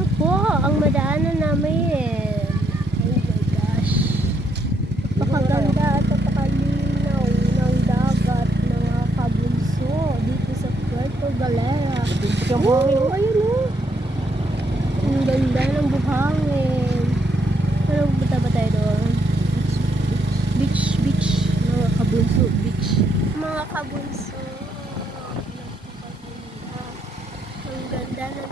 Ayan po, ang madaanan namin. Oh my gosh. Napakaganda at napakalinaw ng dagat, mga kabunso dito sa Puerto Galera. Oh, ayun oh. Ang ganda ng buhangin. Ano ba tayo doon? Beach. Mga kabunso, beach. Mga kabunso. Ang ganda ng